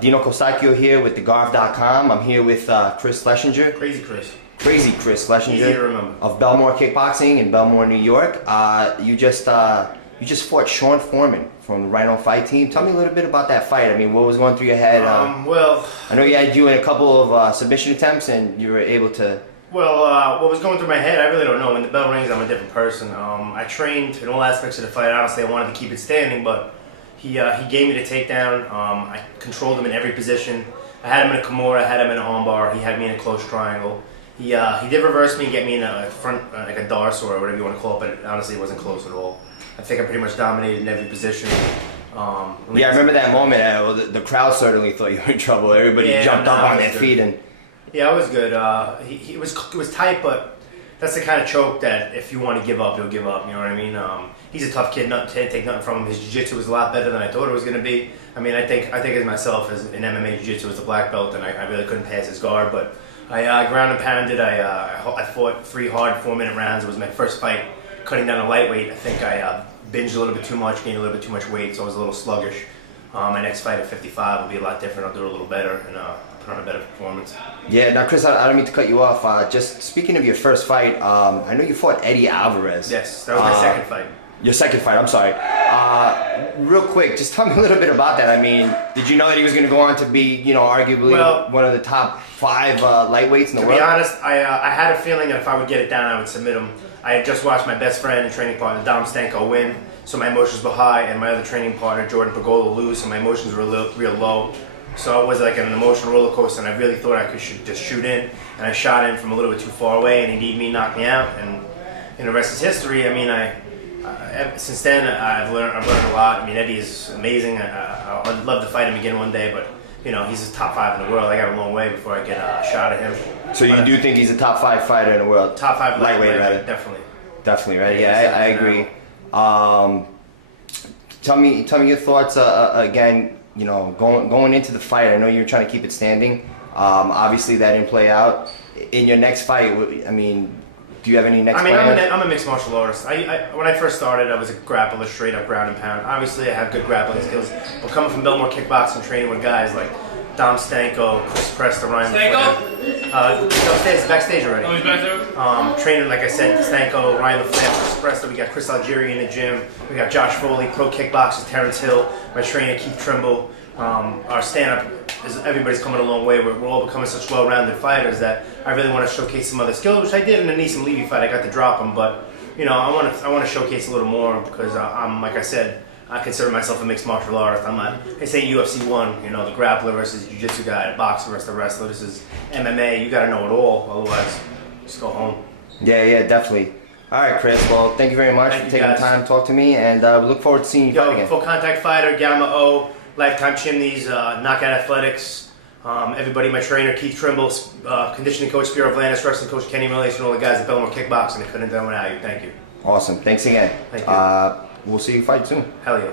Dino Kosakio here with thegarf.com. I'm here with Chris Schlesinger. Crazy Chris. Crazy Chris Schlesinger. Easy to remember. Of Belmore Kickboxing in Belmore, New York. You just fought Shawn Foreman from the Rhino fight team. Tell me a little bit about that fight. I mean, what was going through your head? Well, I know you had you in a couple of submission attempts, and you were able to. Well, what was going through my head, I really don't know. When the bell rings, I'm a different person. I trained in all aspects of the fight. Honestly, I wanted to keep it standing, but he gave me the takedown. I controlled him in every position. I had him in a Kimura, I had him in an armbar. He had me in a close triangle. He did reverse me and get me in a front, like a Darce or whatever you want to call it, but honestly, it wasn't close at all. I think I pretty much dominated in every position. Yeah, I remember that moment. The crowd certainly thought you were in trouble. Everybody jumped up on their feet and. Yeah, it was good. It was tight, but that's the kind of choke that if you want to give up, he'll give up. You know what I mean? He's a tough kid. Take nothing from him. His jiu-jitsu was a lot better than I thought it was going to be. I mean, I think as myself as in MMA jiu-jitsu as a black belt, and I really couldn't pass his guard. But I ground and pounded. I fought 3 hard 4-minute rounds. It was my first fight cutting down a lightweight. I think I binged a little bit too much, gained a little bit too much weight, so I was a little sluggish. My next fight at 55 will be a lot different. I'll do it a little better and put on a better performance. Yeah, now Chris, I don't mean to cut you off. Just speaking of your first fight, I know you fought Eddie Alvarez. Yes, that was my second fight. Your second fight, I'm sorry. Real quick, just tell me a little bit about that. I mean, did you know that he was going to go on to be, arguably one of the top 5 lightweights in the world? To be honest, I had a feeling that if I would get it down, I would submit him. I had just watched my best friend and training partner, Dom Stanko, win, so my emotions were high, and my other training partner, Jordan Pagola, lose, so my emotions were real low. So it was like an emotional roller coaster, and I really thought I could just shoot in, and I shot in from a little bit too far away, and he needed me to knock me out, and the rest is history. I mean, since then I've learned a lot. I mean, Eddie is amazing. I'd love to fight him again one day, but he's a top 5 in the world. I got a long way before I get a shot at him. So you do think he's a top 5 fighter in the world? Top 5 lightweight, rather. Definitely. Definitely, right? Yeah, I agree. Tell me your thoughts again. Going into the fight, I know you're trying to keep it standing. Obviously, that didn't play out. In your next fight, I mean, do you have any next plans? I'm a mixed martial artist. When I first started, I was a grappler, straight up ground and pound. Obviously, I have good grappling skills, but coming from Belmore Kickboxing, training with guys like Dom Stanko, Chris Presta, Ryan Stanko? Backstage already. Oh, he's back there? Training, like I said, Stanko, Ryan Chris Presta. We got Chris Algieri in the gym. We got Josh Foley, pro kickboxers, Terrence Hill, my trainer, Keith Trimble. Our stand-up, everybody's coming a long way. We're all becoming such well-rounded fighters that I really want to showcase some other skills, which I did in the Neeson Levy fight. I got to drop him, but I want to showcase a little more because I'm, like I said, I consider myself a mixed martial artist. I'm not, they say UFC 1, the grappler versus jiu-jitsu guy, the boxer versus the wrestler. This is MMA. You got to know it all, otherwise, just go home. Yeah, definitely. All right, Chris. Well, thank you very much for taking the time to talk to me, and we look forward to seeing you fight again. Full contact fighter, Gamma O, Lifetime Chimneys, Knockout Athletics. Everybody, my trainer, Keith Trimble, conditioning coach, Spiro Vlandis, wrestling coach, Kenny Millais, and all the guys at Belmore Kickboxing. They couldn't have done without you. Thank you. Awesome. Thanks again. Thank you. We'll see you fight soon. Hell yeah.